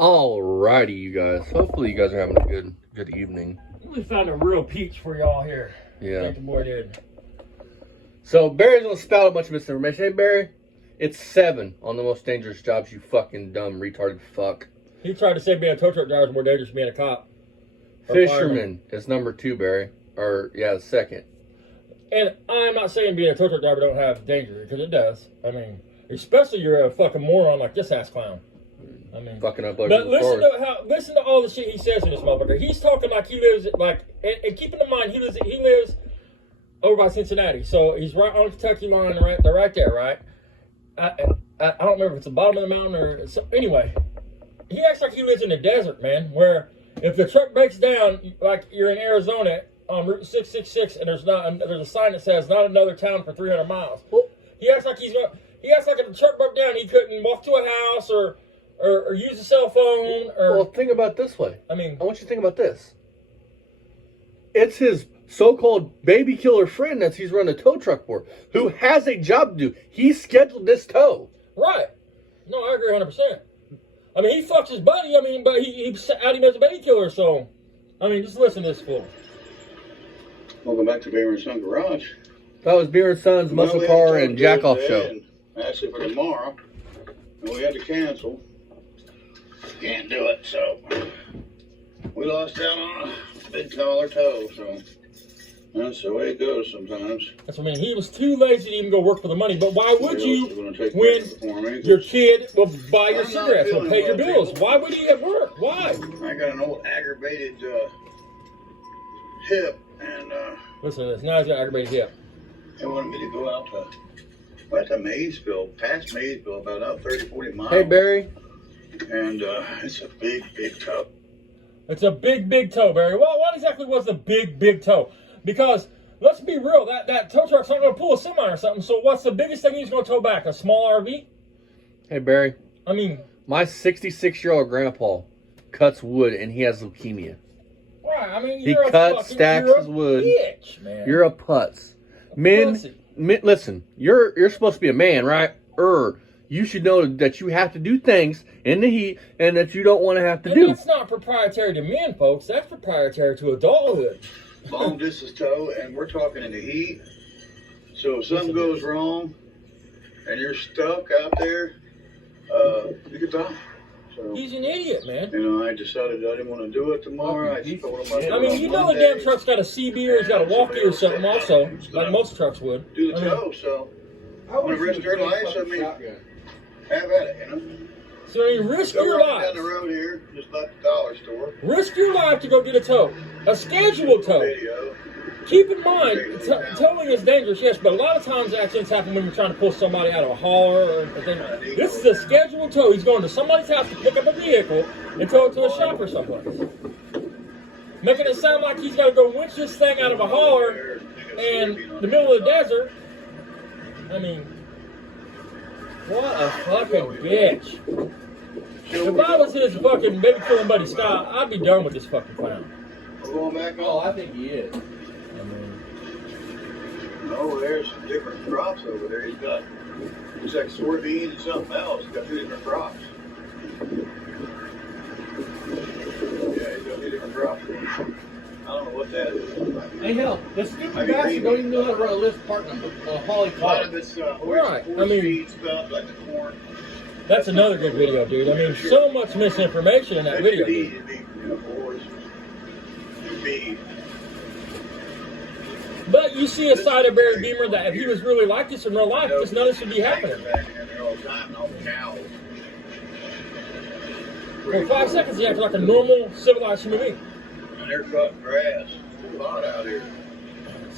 Alrighty, you guys. Hopefully you guys are having a good evening. We found a real peach for y'all here. Yeah. Like the boy did. So Barry's gonna spout a bunch of misinformation. Hey Barry, it's 7 on the most dangerous jobs, you fucking dumb retarded fuck. He tried to say being a tow truck driver is more dangerous than being a cop. Fisherman is number 2, Barry. Or yeah, the second. And I'm not saying being a tow truck driver don't have danger, because it does. I mean, especially you're a fucking moron like this ass clown. I mean, fucking up. But listen to all the shit he says in this motherfucker. He's talking like he lives and keep in mind he lives over by Cincinnati, so he's right on the Kentucky line, they're right there, right? I don't remember if it's the bottom of the mountain or so, anyway. He acts like he lives in the desert, man. Where if the truck breaks down, like you're in Arizona on Route 666, and there's a sign that says "Not another town for 300 miles." Well, he acts like if the truck broke down, he couldn't walk to a house or use a cell phone. Well, think about it this way. I mean, I want you to think about this. It's his so-called baby killer friend that he's running a tow truck for, who has a job to do. He scheduled this tow. Right. No, I agree 100%. I mean, he fucks his buddy. I mean, but he out him as a baby killer. So, I mean, just listen to this fool. Welcome back to Beaver and Son Garage. That was Beer and Son's Muscle Car and Jack Off Show. Actually, for tomorrow, and we had to cancel. Can't do it, so we lost out on a big collar tow. So that's the way it goes sometimes. That's what I mean. He was too lazy to even go work for the money. But why would you when your kid will buy your cigarettes, will pay your bills? Why would he at work? Why? I got an old aggravated hip, and listen to this. Now he's got aggravated hip. They wanted me to go out to Maysville, past Maysville, about 30, 40 miles. Hey, Barry. And it's a big tow. It's a big tow, Barry. Well, what exactly was the big tow? Because let's be real, that tow truck's not going to pull a semi or something. So what's the biggest thing he's going to tow back? A small RV? Hey, Barry. I mean, my 66-year-old grandpa cuts wood and he has leukemia. Right. I mean, he cuts, stacks his wood. Bitch, man. You're a putz. Men, listen. You're supposed to be a man, right? You should know that you have to do things in the heat and that you don't want to have to do. That's not proprietary to men, folks. That's proprietary to adulthood. Long distance tow, and we're talking in the heat. So if something goes wrong and you're stuck out there, you could die. So, he's an idiot, man. You know, I decided I didn't want to do it tomorrow. I told him I mean, you know the damn truck's got a CB or he's got a walkie or something also, like most trucks would. Do the tow, so I want to risk their lives. I mean, have at it, you know. So you risk your life. Down the road here, just left the dollar store. Risk your life to go get a tow, a scheduled tow. Keep in mind, towing is dangerous, yes, but a lot of times accidents happen when you're trying to pull somebody out of a hauler or a thing. This is a scheduled tow. He's going to somebody's house to pick up a vehicle and tow it to a shop or someplace. Making it sound like he's got to go winch this thing out of a hauler in the middle of the desert. I mean, what a fucking bitch. If I was his fucking baby killing buddy Scott, I'd be done with this fucking clown. We're going back on? Oh, I think he is. No, there's some different crops over there. He's got like soybeans and something else. He's got 2 different crops. Yeah, he's got 2 different crops. I don't know what that is. Hey, hell, the stupid bastard don't even know how to run a lift partner. Holly a lot of it's right. I mean, feed stuff like the corn. That's another good video, dude. I mean, so much misinformation in that video. But you see a side of Barry Beamer that if he was really like this in real life, none of this would be happening. For 5 seconds, he acted like a normal, civilized human being. And they're cutting grass. It's hot out here.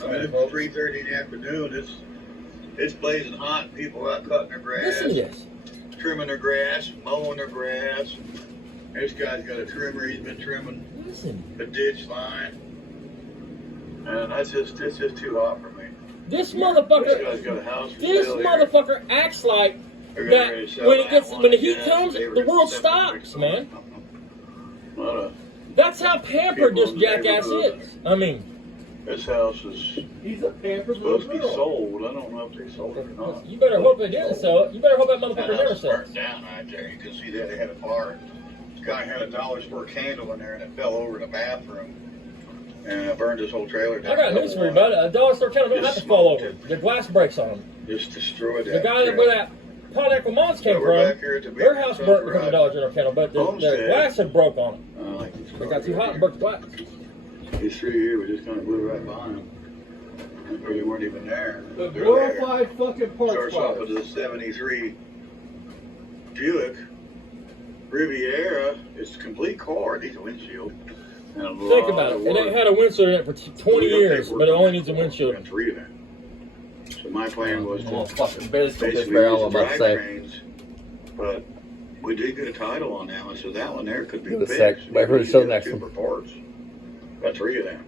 I mean, it's 3:30 in the afternoon. It's blazing hot. And people are out cutting their grass. Listen to this. Trimming their grass, mowing their grass. This guy's got a trimmer. He's been trimming the ditch line. And it's just too hot for me. This motherfucker, acts like that when the heat comes, the world stops, man. That's how pampered this jackass is. I mean, this house is supposed to be sold. I don't know if they sold it or not. You better hope they didn't sell it. You better hope that motherfucker never sells. Burnt down right there. You can see that they had a fire Guy had $1 for a candle in there, and it fell over in the bathroom, and it burned his whole trailer down. I got news for you, bud. A dollar store candle don't have to fall over. The glass breaks on them. Just destroyed that. The guy that where that Pontiac Lamont's came from, their house burnt because of a Dollar General candle, but the glass had broke on it. They got too hot and broke the glass. These 3 here, we just kind of blew right by them. They really weren't even there. The glorified fucking parts. Starts off with the 73 Buick Riviera. It's a complete car. It needs a windshield. Think about it. It ain't had a windshield in it for 20 years, but it only needs a windshield. And 3 of them. So my plan was to fucking basically use the drivetrains, but we did get a title on that one, so that one there could be fixed. I heard it show next one. Parts. Got 3 of them.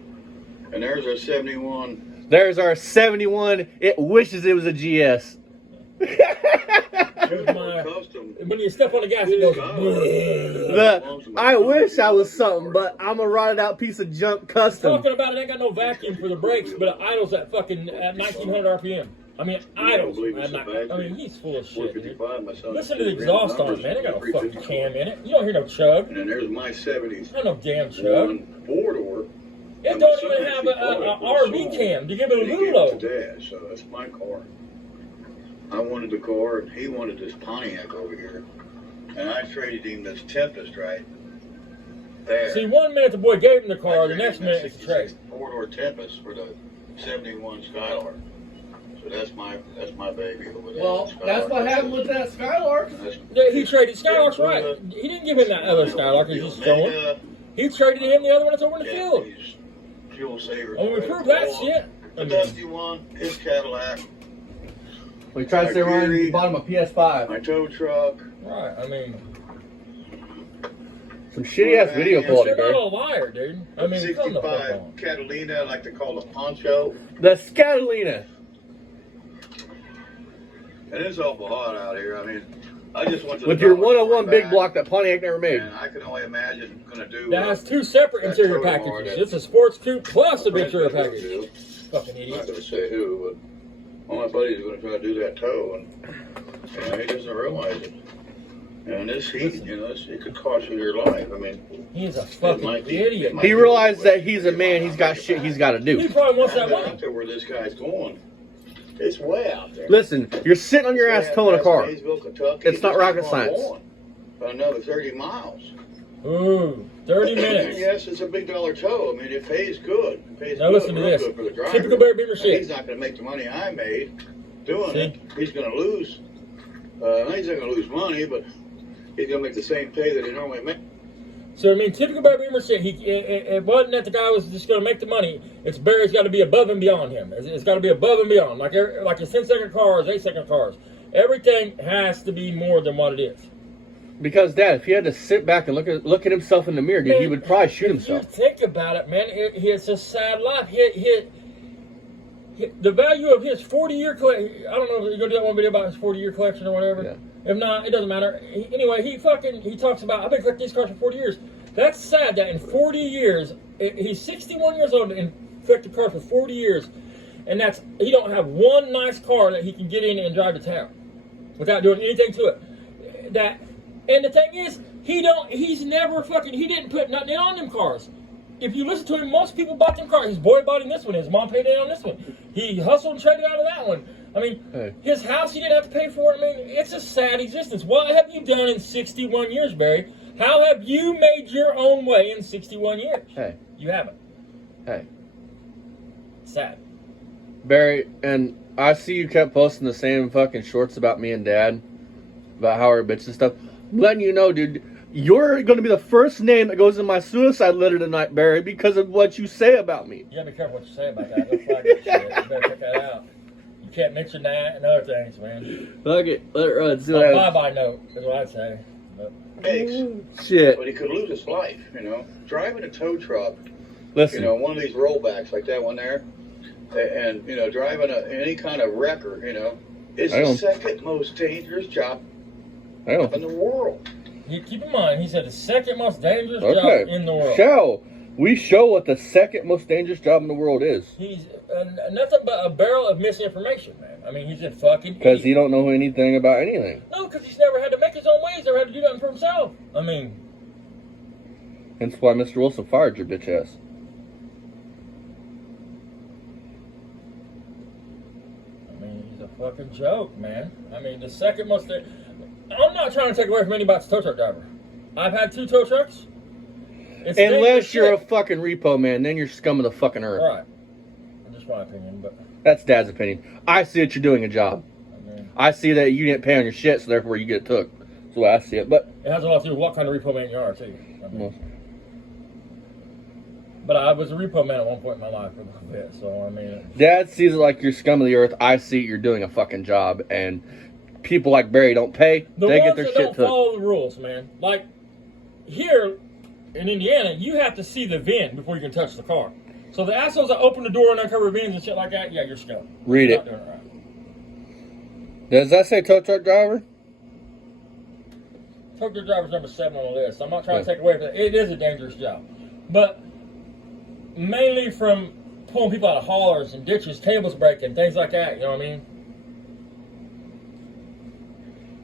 And there's our 71. There's our 71. It wishes it was a GS. Custom. When you step on the gas, it goes. I wish I was something, but I'm a rotted out piece of junk custom. Talking about it ain't got no vacuum for the brakes, but it idles at fucking at 1900 RPM. I mean, idles. I mean, he's full of shit. Listen to the exhaust on it, man. It got no fucking cam in it. You don't hear no chug. And then there's my 70s. Not no damn chug. 4-door. It don't even have a RV cam to give it a Lulo. Dad, so that's my car. I wanted the car, and he wanted this Pontiac over here. And I traded him this Tempest right there. See, 1 minute the boy gave him the car, the next minute it's a trade. 4-door Tempest for the 71 Skylark. So that's my baby over there. Well, that's what happened with that Skylark. He traded Skylark's right. He didn't give him that other Skylark he's just showing. He traded him the other one that's over in the field. Fuel saver. I mean, we proved that shit. The Dusty one, his Cadillac. We tried to say Ryan, you bought him a PS5. My tow truck. Right, I mean, some shitty ass video quality, you're not bro. a liar, dude. I mean, come the fuck 65 on. Catalina, I like to call it Poncho. The Scalina. And it's awful hot out here. I mean, I just went to With the your dollar store 101 big back, block that Pontiac never made. And I can only imagine gonna do. That has 2 separate that interior Toyota packages. that It's a sports coupe plus a friend interior is gonna package. do. Fucking I'm not idiot. gonna say who, but one of my buddies is gonna try to do that tow, and he doesn't realize it. And this heat, you know, it could cost you your life. I mean, He's a fucking idiot. He realized that he's a man, he's got shit he's got to He do. probably wants that I'm money. out there where this guy's going. It's way out there. Listen, you're sitting on your ass towing a car. Maysville, Kentucky. It's not rocket science. About another 30 miles. Ooh, 30 And minutes. yes, it's a big dollar tow. I mean, it pays good. It pays Now good, listen to real this. good for the driver. Typical Barry Beamer And shit. he's not going to make the money I made doing See? it. He's going to lose. He's not going to lose money, but he's going to make the same pay that he normally makes. So, I mean, typical Barry Beamer shit. It wasn't that the guy was just going to make the money. It's Barry's got to be above and beyond him. It's got to be above and beyond. Like his 10-second cars, 8-second cars. Everything has to be more than what it is. Because, Dad, if he had to sit back and look at himself in the mirror, dude, he would probably shoot If you himself. think about it, man, it's a sad life. The value of his 40-year collection, I don't know if you're going to do that one video about his 40-year collection or whatever. Yeah. If not, it doesn't matter. Anyway, he talks about, I've been collecting these cars for 40 years. That's sad that in 40 years, he's 61 years old and collected cars for 40 years. And he don't have one nice car that he can get in and drive to town without doing anything to it. And the thing is, he didn't put nothing on them cars. If you listen to him, most people bought them cars. His boy bought him this one. His mom paid on this one. He hustled and traded out of that one. I mean, His house, he didn't have to pay for it. I mean, it's a sad existence. What have you done in 61 years, Barry? How have you made your own way in 61 years? Hey. You haven't. Hey. Sad. Barry, and I see you kept posting the same fucking shorts about me and Dad, about how our bitch and stuff. I'm letting you know, dude, you're going to be the first name that goes in my suicide letter tonight, Barry, because of what you say about me. You gotta be careful what you say about that. Don't flag that shit. You better check that out. You can't mention that and other things, man. Fuck it. Let it run. See A what bye-bye note is what I'd say. But Shit. But he could lose his life, you know. Driving a tow truck, Listen. you know, one of these rollbacks like that one there, and, you know, driving any kind of wrecker, you know, is the second most dangerous job in the world. You keep in mind, he said the second most dangerous job in the world. We show what the second most dangerous job in the world is. He's nothing but a barrel of misinformation, man. I mean, he's a fucking Because he don't know anything about anything. No, because he's never had to make his own way. He's never had to do nothing for himself. I mean, Hence why Mr. Wilson fired your bitch ass. I mean, he's a fucking joke, man. I mean, the second most... I'm not trying to take away from anybody's tow truck driver. I've had 2 tow trucks. It's Unless you're a shit. fucking repo man, then you're scum of the fucking earth. All right. Just my opinion, but... That's Dad's opinion. I see that you're doing a job. I mean, I see that you didn't pay on your shit, so therefore you get took. That's the way I see it. But it has a lot to do with what kind of repo man you are, too. I mean, but I was a repo man at one point in my life for a little bit, so I mean... Dad sees it like you're scum of the earth. I see you're doing a fucking job, and people like Barry don't pay. The They ones get their that shit don't took. follow the rules, man. Like, here in Indiana, you have to see the VIN before you can touch the car. So the assholes that open the door and uncover VINs and shit like that, yeah, you're scum. Read You're it. not doing it right. Does that say tow truck driver? Tow truck driver's number 7 on the list. I'm not trying to take away from it. It is a dangerous job. But mainly from pulling people out of haulers and ditches, cables breaking, things like that, you know what I mean?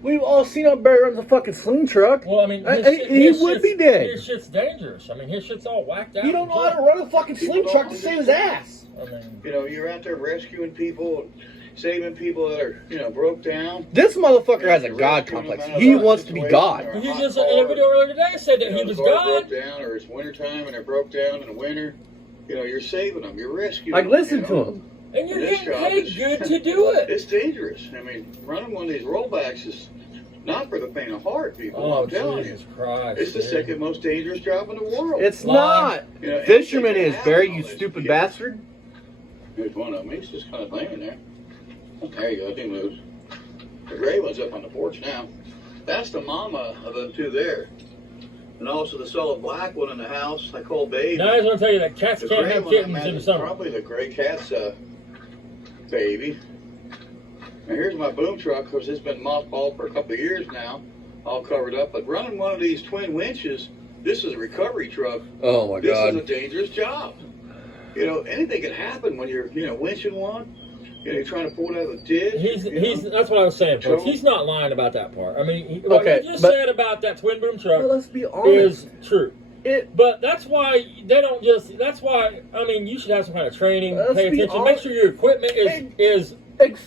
We've all seen how Barry runs a fucking sling truck. Well, I mean, He would be dead. His shit's dangerous. I mean, his shit's all whacked out. You don't know how to run a fucking sling truck to save his ass. I mean, You know, you're out there rescuing people, saving people that are, you know, broke down. This motherfucker has a God complex. He wants to be God. he just in a video earlier today said that he was God. Broke down, or it's wintertime and they're broke down in the winter. You know, you're saving them. You're rescuing Like, them. listen you to know? him. And you're This getting job paid is- good to do it. It's dangerous. I mean, running one of these rollbacks is not for the faint of heart, people. Oh, I'm telling Jesus you. Christ. It's the dude. second most dangerous job in the world. It's Lie. not. You know, Fisherman anything is, can Barry, happen you on this stupid shit. bastard. Here's one of them. He's just kind of laying there. There you go. He moves. The gray one's up on the porch now. That's the mama of the 2 there. And also the solid black one in the house. I call Babe. Now I was going to tell you that cats The can't gray have one, I kittens in imagine, the is summer. probably the gray cat's baby. Now here's my boom truck, because it's been mothballed for a couple of years now, all covered up. But running one of these twin winches, this is a recovery truck. Oh my This is a God. dangerous job. You know, anything can happen when you're, you know, winching one. You know, you're trying to pull it out of the ditch. That's what I was saying, folks. So- He's not lying about that part. I mean, what Okay, you just but- said about that twin boom But truck let's be honest. is true. It, But that's why they don't just. That's why I mean, you should have some kind of training, Let's pay be attention, make honest. sure your equipment is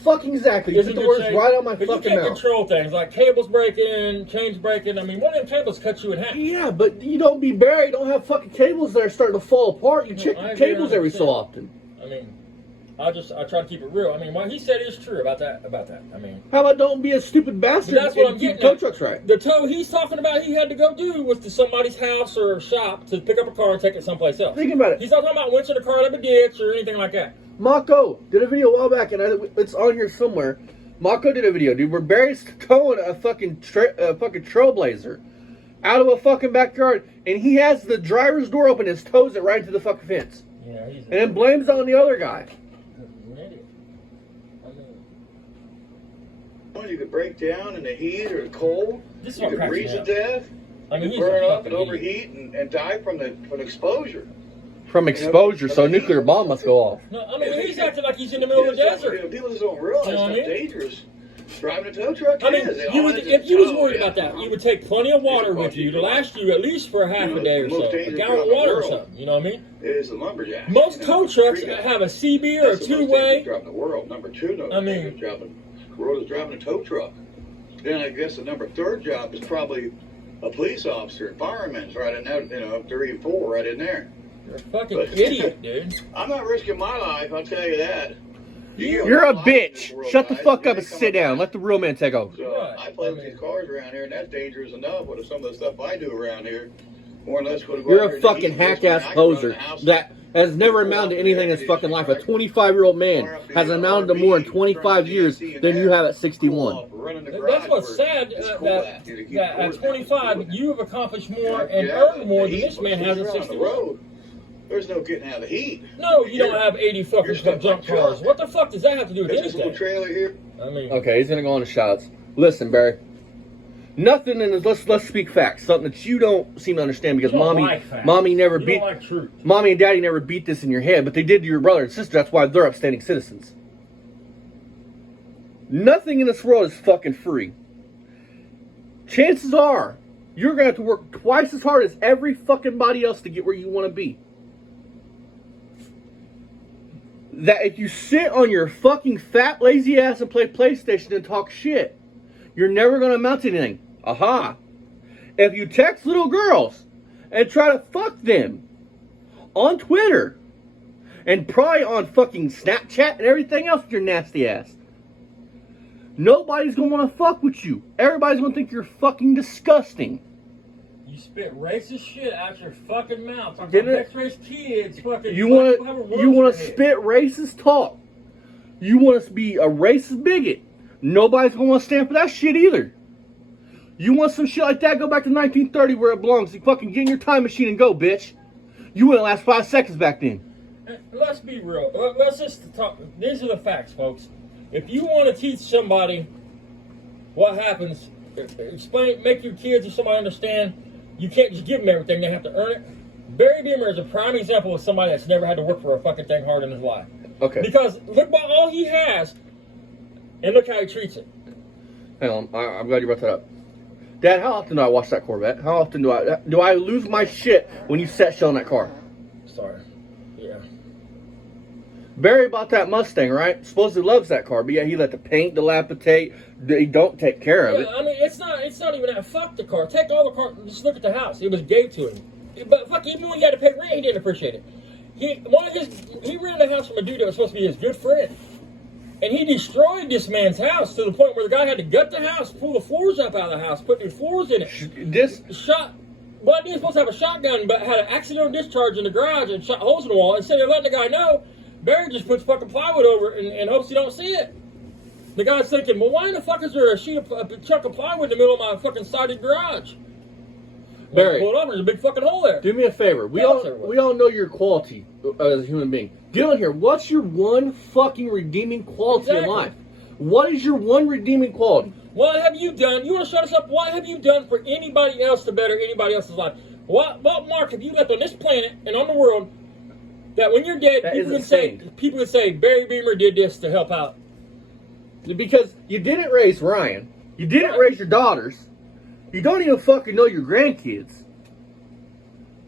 fucking exactly. You is put in the good words shape. right on my 'Cause you fucking can't mouth. control things like cables breaking, chains breaking. I mean, one of them cables cuts you in half. Yeah, but you don't be Barry. Don't have fucking cables that are starting to fall apart. You No, check I your agree cables every so 100%. often. I mean, I try to keep it real. I mean, what he said is true about that. I mean, How about don't be a stupid bastard But that's what and I'm keep getting tow at. trucks right? the tow he's talking about, he had to go do was to somebody's house or shop to pick up a car and take it someplace else. Think about it. He's not talking about winching a car out of a ditch or anything like that. Mako did a video a while back, and it's on here somewhere. Mako did a video, dude, where Barry's towing a fucking trailblazer out of a fucking backyard, and he has the driver's door open and tows it right into the fucking fence, Yeah, he's and then blames it on the other guy. an idiot. I mean, You could break down in the heat or the cold. this is You what could cracks freeze me to up. death. I mean, You he's could burn a up fucking and idiot. overheat and die from exposure. From exposure, so a nuclear bomb must go off. No, I mean, he's acting like he's in the middle of the You desert. know, people just don't realize You know what I how mean? dangerous driving a tow truck I mean, is. They you all would, just, if you was oh, worried yeah, about that, uh-huh. you would take plenty of water with you to last you at least for a half a day or so. A gallon of water or something, you know what I mean? It is a lumberjack. Most You tow know, trucks free guy. have a CB or a That's the most two-way. dangerous job in the world. Number 2, no, I mean- dangerous job in the world is driving a tow truck. Then I guess the number 3rd job is probably a police officer. Fireman's right in there, you know, 3 and 4 right in there. You're a fucking idiot, dude. I'm not risking my life, I'll tell you that. You're a bitch. Shut the fuck up and sit down. Let the real man take over. So Right. I play with these cars around here, and that's dangerous enough with some of the stuff I do around here. More or less go to go out You're here a in the fucking heat, hack-ass I can run in poser the house. that has never amounted to anything in his fucking life. A 25-year-old man has amounted to more in 25 years than you have at 61. That's what's sad, that at 25, you have accomplished more and earned more than this man has at 61. There's no getting out of the heat. No, you don't have 80 fucking You're stuck junk like cars. Chuck. What the fuck does that have to do with There's this little anything? trailer here. I mean, Okay, he's gonna go on to shots. Listen, Barry. Nothing in this. Let's speak facts. Something that you don't seem to understand because you don't mommy like facts. never you beat don't like truth. mommy and daddy never beat this in your head, but they did to your brother and sister. That's why they're upstanding citizens. Nothing in this world is fucking free. Chances are, you're going to have to work twice as hard as every fucking body else to get where you want to be. That if you sit on your fucking fat, lazy ass and play PlayStation and talk shit, you're never going to amount to anything. Aha. If you text little girls and try to fuck them on Twitter and probably on fucking Snapchat and everything else with your nasty ass, nobody's going to want to fuck with you. Everybody's going to think you're fucking disgusting. You spit racist shit out your fucking mouth. Talking Didn't about it? next race kids. Fucking You want to spit racist talk. You want to be a racist bigot. Nobody's going to want to stand for that shit either. You want some shit like that, go back to 1930 where it belongs. You fucking get in your time machine and go, bitch. You wouldn't last 5 seconds back then. Let's be real. Let's just talk. These are the facts, folks. If you want to teach somebody what happens, explain, make your kids or somebody understand, you can't just give them everything. They have to earn it. Barry Beamer is a prime example of somebody that's never had to work for a fucking thing hard in his life. Okay. Because look what all he has, and look how he treats it. Hang on, I'm glad you brought that up. Dad, how often do I wash that Corvette? How often do I lose my shit when you set shell in that car? Sorry. Yeah. Barry bought that Mustang, right? Supposedly loves that car, but yeah, he let the paint dilapidate. He don't take care of it. I mean, it's not even that. Fuck the car. Take all the car. Just look at the house. It was gave to him. But fuck, even when he had to pay rent, he didn't appreciate it. He rented a house from a dude that was supposed to be his good friend. And he destroyed this man's house to the point where the guy had to gut the house, pull the floors up out of the house, put new floors in it. Well, he was supposed to have a shotgun, but had an accidental discharge in the garage and shot holes in the wall. Instead of letting the guy know, Barry just puts fucking plywood over it and hopes you don't see it. The guy's thinking, well, why in the fuck is there a chunk of plywood in the middle of my fucking sided garage? Barry, pull it up, there's a big fucking hole there. Do me a favor. We all know your quality as a human being. Get on here. What's your one fucking redeeming quality in life? What is your one redeeming quality? What have you done? You want to shut us up? What have you done for anybody else to better anybody else's life? What mark have you left on this planet and on the world that when you're dead, people would say Barry Beamer did this to help out? Because you didn't raise Ryan. You didn't raise your daughters. You don't even fucking know your grandkids.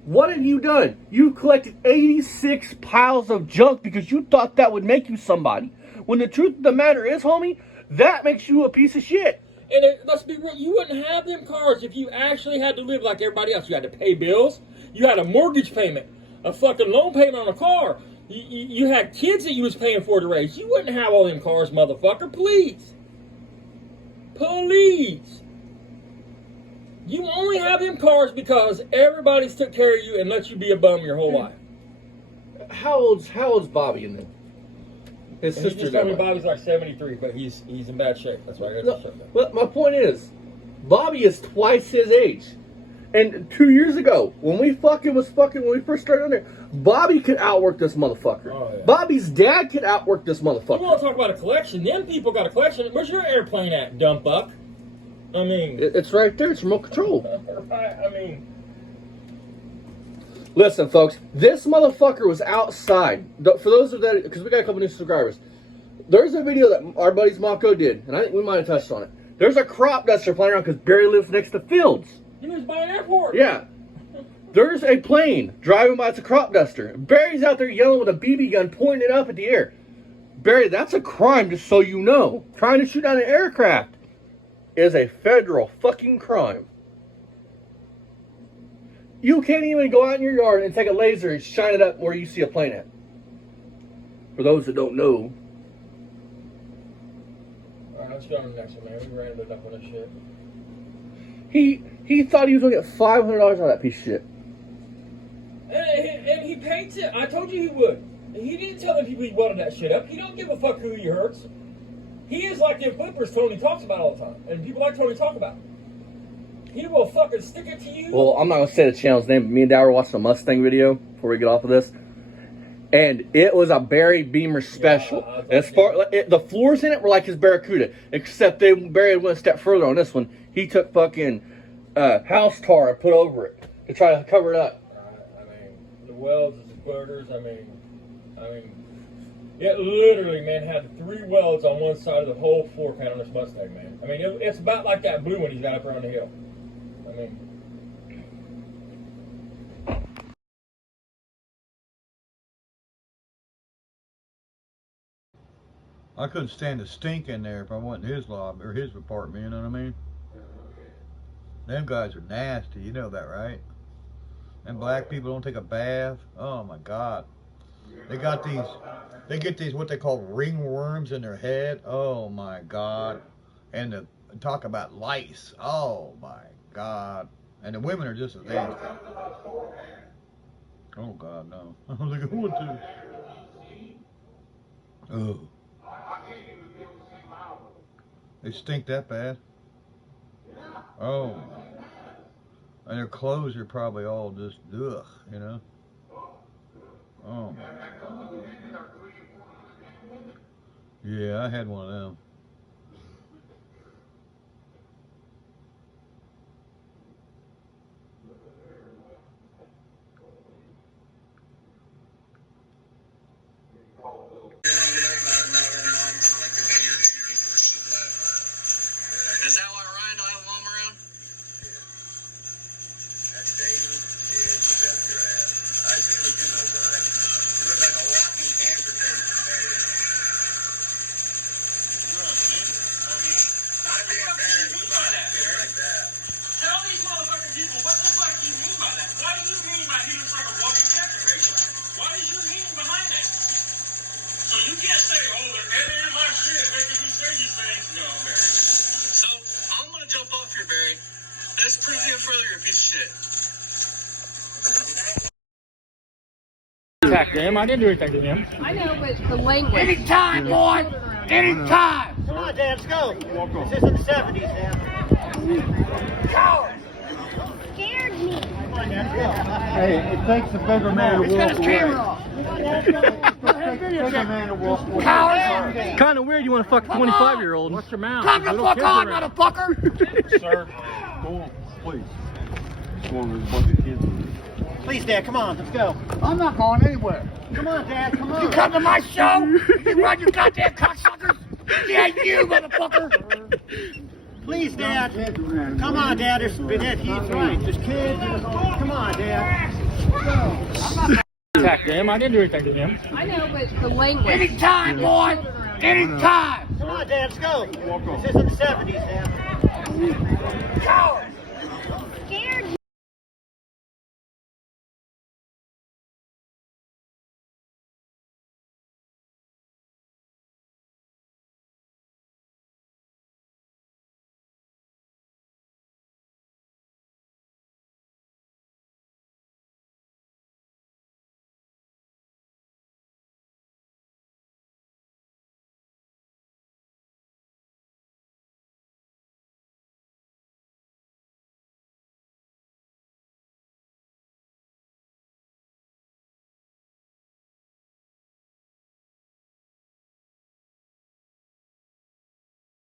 What have you done? You collected 86 piles of junk because you thought that would make you somebody. When the truth of the matter is, homie, that makes you a piece of shit. And let's be real, you wouldn't have them cars if you actually had to live like everybody else. You had to pay bills. You had a mortgage payment, a fucking loan payment on a car. You had kids that you was paying for to raise. You wouldn't have all them cars, motherfucker. Please. Please. You only have them cars because everybody's took care of you and let you be a bum your whole life. How old's Bobby in there? His sister. He just told me Bobby's like 73, but he's in bad shape. That's why I got to show that. Well, my point is, Bobby is twice his age. And 2 years ago, when we first started on there, Bobby could outwork this motherfucker. Oh, yeah. Bobby's dad could outwork this motherfucker. You want to talk about a collection? Them people got a collection. Where's your airplane at, dumb buck? I mean... It's right there. It's remote control. I mean... Listen, folks. This motherfucker was outside. For those of that... Because we got a couple new subscribers. There's a video that our buddies Mako did. And I think we might have touched on it. There's a crop duster flying around because Barry lives next to fields. He lives by an airport. Yeah. There's a plane driving by. It's a crop duster. Barry's out there yelling with a BB gun, pointing it up at the air. Barry, that's a crime, just so you know. Trying to shoot down an aircraft is a federal fucking crime. You can't even go out in your yard and take a laser and shine it up where you see a plane at. For those that don't know. Alright, let's go on to the next one, man. We ran it up on this shit. He thought he was going to get $500 out of that piece of shit. And he paints it. I told you he would. He didn't tell the people he wanted that shit up. He don't give a fuck who he hurts. He is like the flippers Tony talks about all the time. And people like Tony talk about. He will fucking stick it to you. Well, I'm not going to say the channel's name, but me and Dad were watching a Mustang video before we get off of this. And it was a Barry Beamer special. The floors in it were like his Barracuda. Except Barry went a step further on this one. He took fucking house tar and put over it to try to cover it up. I mean, the welds, the squirters, I mean, it literally, man, had 3 welds on one side of the whole floor pan on this Mustang, man. I mean, it's about like that blue one he's got up around the hill. I mean, I couldn't stand the stink in there if I went in his lobby or his apartment, you know what I mean? Them guys are nasty, you know that, right? And black people don't take a bath. Oh my God. They got these, they get these what they call ringworms in their head. Oh my God. And the, talk about lice. Oh my God. And the women are just as nasty. Oh God, no. I don't think I want to. Oh. They stink that bad. Oh. And their clothes are probably all just ugh, you know. Oh my God. Yeah, I had one of them. Is that why Ryan don't have a mom around? That's David. Yeah, you got your ass. I see what you know, Brian. You look like a walking cancer patient, baby. Not being embarrassed about it like that. Tell these motherfucking people what the fuck do you mean by that? What do you mean by he looks like a walking cancer patient? What is your meaning behind that? So you can't say, oh, they're editing my shit, making me say these things. No, Barry. So, I'm gonna jump off here, Barry. This proves even further you're a piece of shit. Attack him. I didn't do anything to him. I know, but the language. Anytime, boy! Anytime! Come on, Dad, let's go. This is in the 70s, Dad. Coward! Scared me. Come on, Dad, let's go. Hey, it takes a bigger man to Let's get walk his away. camera off. Bigger man to walk away. Coward! Kind of weird you want to fuck a 25-year-old. What's your mouth? Come the Little fuck kids on, around. motherfucker! Sir, go on, please. Go on, there's a bunch of kids. Please, Dad, come on, let's go. I'm not going anywhere. Come on, Dad, come on. You come to my show? You run your goddamn cocksuckers? Yeah, you, motherfucker! Please, Dad. Come on, Dad. He's right. There's kids. Come on, Dad. Attack him. I didn't do anything to him. I know, but the language. Anytime, boy. Anytime. Come on, Dad. Let's go. This is in the 70s, Dad. Coward.